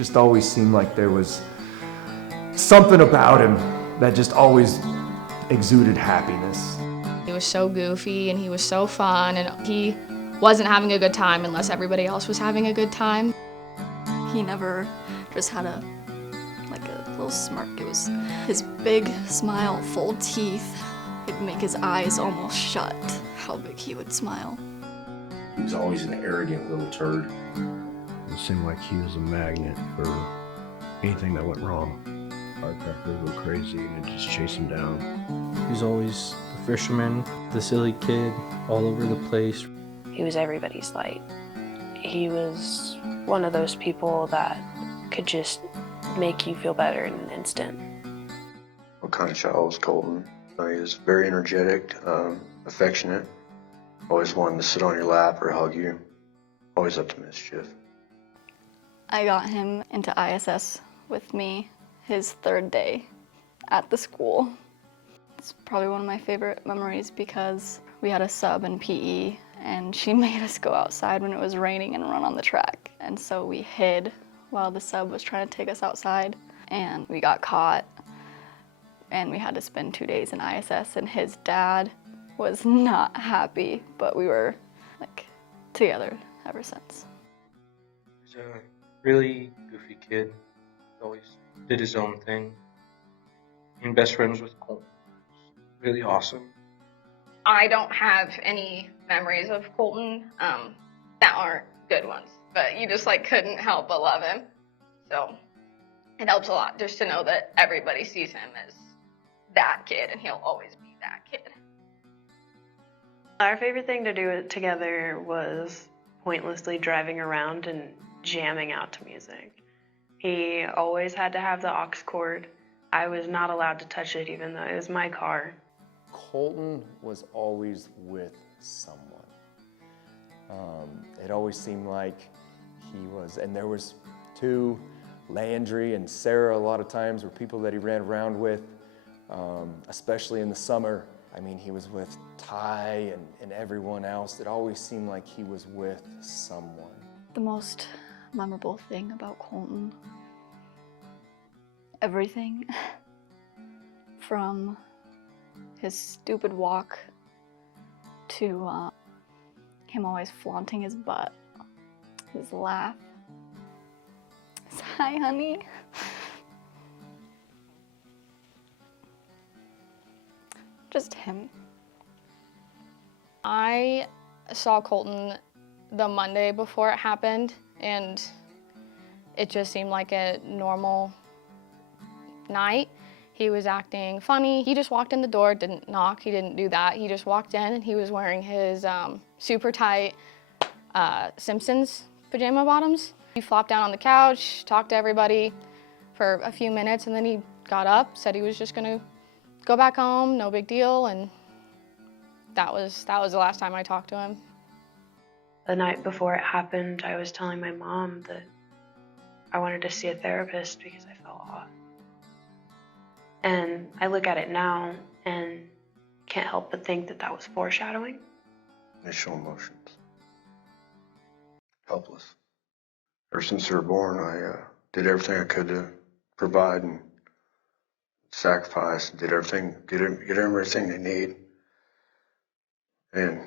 just always seemed like there was something about him that just always exuded happiness. He was so goofy and he was so fun, and he wasn't having a good time unless everybody else was having a good time. He never just had a little smirk. It was his big smile, full teeth. It'd make his eyes almost shut, how big he would smile. He was always an arrogant little turd. It seemed like he was a magnet for anything that went wrong. Firecracker would go crazy and it'd just chase him down. He was always the fisherman, the silly kid, all over the place. He was everybody's light. He was one of those people that could just make you feel better in an instant. What kind of child was Colton? He was very energetic, affectionate, always wanting to sit on your lap or hug you, always up to mischief. I got him into ISS with me his third day at the school. It's probably one of my favorite memories because we had a sub in PE and she made us go outside when it was raining and run on the track. And so we hid while the sub was trying to take us outside, and we got caught. And we had to spend 2 days in ISS, and his dad was not happy, but we were together ever since. He was a really goofy kid. He always did his own thing. And best friends with Colton. Really awesome. I don't have any memories of Colton that aren't good ones, but you just couldn't help but love him. So it helps a lot just to know that everybody sees him as that kid, and he'll always be that kid. Our favorite thing to do together was pointlessly driving around and jamming out to music. He always had to have the aux cord. I was not allowed to touch it even though it was my car. Colton was always with someone. It always seemed like he was, and there was two, Landry and Sarah, a lot of times were people that he ran around with, especially in the summer. I mean, he was with Ty and everyone else. It always seemed like he was with someone. The most memorable thing about Colton, everything from his stupid walk to him always flaunting his butt, his laugh, his hi honey. Just him. I saw Colton the Monday before it happened, and it just seemed like a normal night. He was acting funny. He just walked in the door, didn't knock, he didn't do that. He just walked in and he was wearing his super tight Simpsons pajama bottoms. He flopped down on the couch, talked to everybody for a few minutes, and then he got up, said he was just gonna go back home, no big deal, and that was the last time I talked to him. The night before it happened, I was telling my mom that I wanted to see a therapist because I felt off. And I look at it now and can't help but think that that was foreshadowing. Initial emotions. Helpless. Ever since they were born, I did everything I could to provide and sacrifice, did everything, get them everything they need. And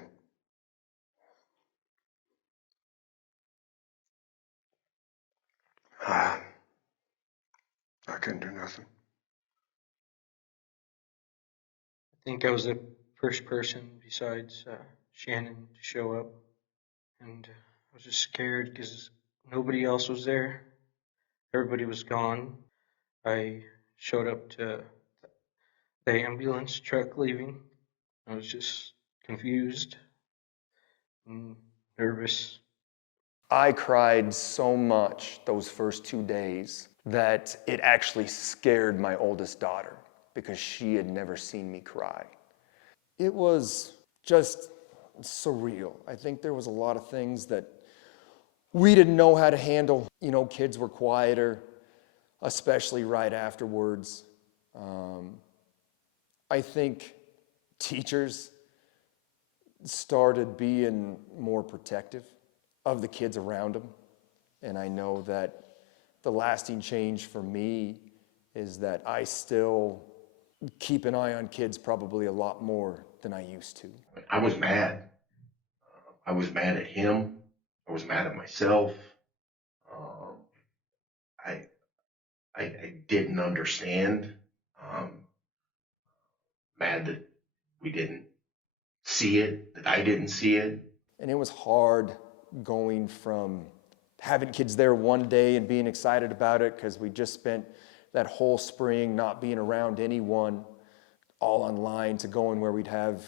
I couldn't do nothing. I think I was the first person besides Shannon to show up, and I was just scared because nobody else was there. Everybody was gone. I showed up to the ambulance truck leaving. I was just confused and nervous. I cried so much those first 2 days that it actually scared my oldest daughter because she had never seen me cry. It was just surreal. I think there was a lot of things that we didn't know how to handle. You know, kids were quieter, especially right afterwards. I think teachers started being more protective of the kids around them. And I know that the lasting change for me is that I still keep an eye on kids probably a lot more than I used to. I was mad. I was mad at him. I was mad at myself. Um, I didn't understand. Mad that we didn't see it, that I didn't see it. And it was hard going from having kids there one day and being excited about it because we just spent that whole spring not being around anyone, all online, to going where we'd have,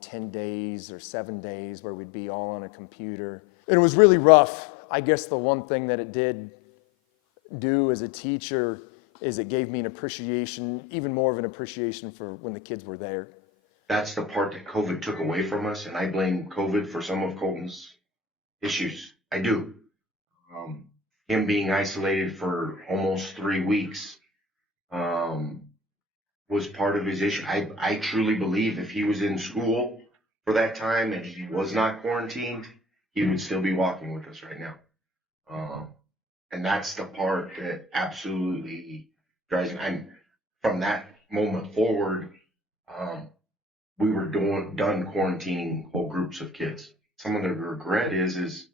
10 days or 7 days where we'd be all on a computer. And it was really rough. I guess the one thing that it did do as a teacher is it gave me an appreciation, even more of an appreciation for when the kids were there. That's the part that COVID took away from us, and I blame COVID for some of Colton's issues. I do. Him being isolated for almost 3 weeks was part of his issue. I truly believe if he was in school for that time and he was not quarantined, he would still be walking with us right now. And that's the part that absolutely drives me. From that moment forward, we were done quarantining whole groups of kids. Some of the regret is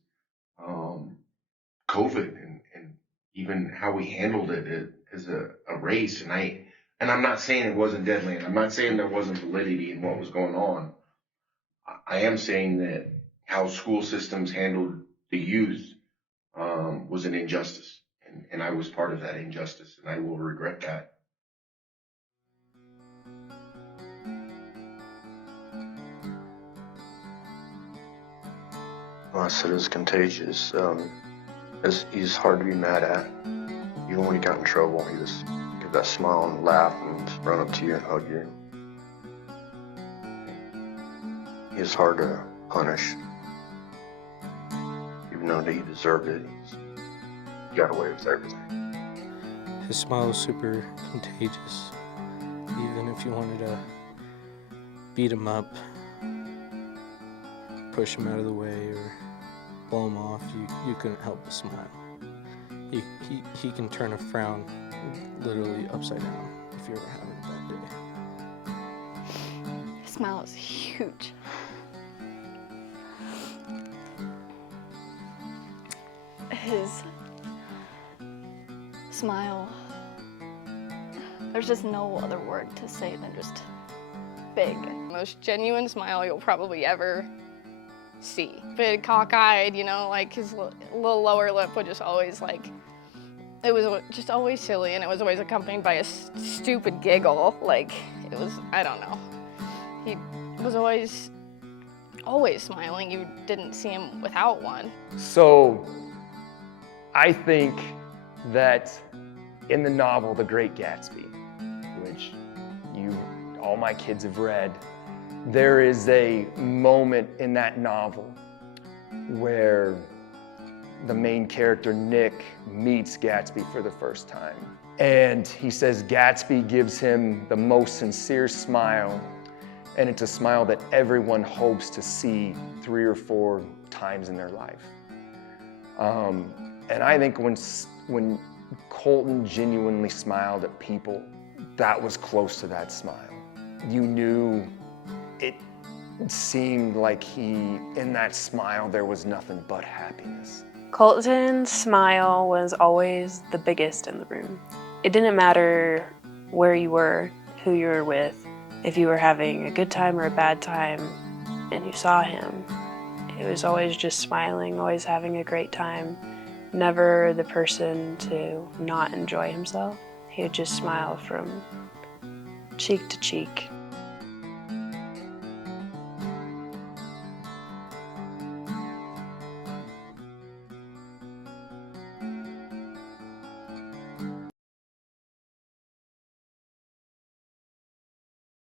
COVID and even how we handled it as a race. And I'm not saying it wasn't deadly, and I'm not saying there wasn't validity in what was going on. I am saying that how school systems handled the youth was an injustice, and I was part of that injustice, and I will regret that. Well, I said it was contagious. He's hard to be mad at. Even when he got in trouble, he just give that smile and laugh and just run up to you and hug you. He is hard to punish. Even though he deserved it, he got away with everything. His smile was super contagious. Even if you wanted to beat him up, push him out of the way, or blow him off, you couldn't help but smile. He can turn a frown literally upside down if you're ever having a bad day. His smile is huge. His smile, there's just no other word to say than just big. Most genuine smile you'll probably ever see. Big, cockeyed, like his little lower lip would just always it was just always silly, and it was always accompanied by a stupid giggle. It was, I don't know. He was always smiling. You didn't see him without one. So I think that in the novel, The Great Gatsby, which all my kids have read, there is a moment in that novel where the main character, Nick, meets Gatsby for the first time. And he says Gatsby gives him the most sincere smile, and it's a smile that everyone hopes to see 3 or 4 times in their life. And I think when Colton genuinely smiled at people, that was close to that smile. You knew it seemed like in that smile, there was nothing but happiness. Colton's smile was always the biggest in the room. It didn't matter where you were, who you were with, if you were having a good time or a bad time and you saw him. He was always just smiling, always having a great time, never the person to not enjoy himself. He would just smile from cheek to cheek.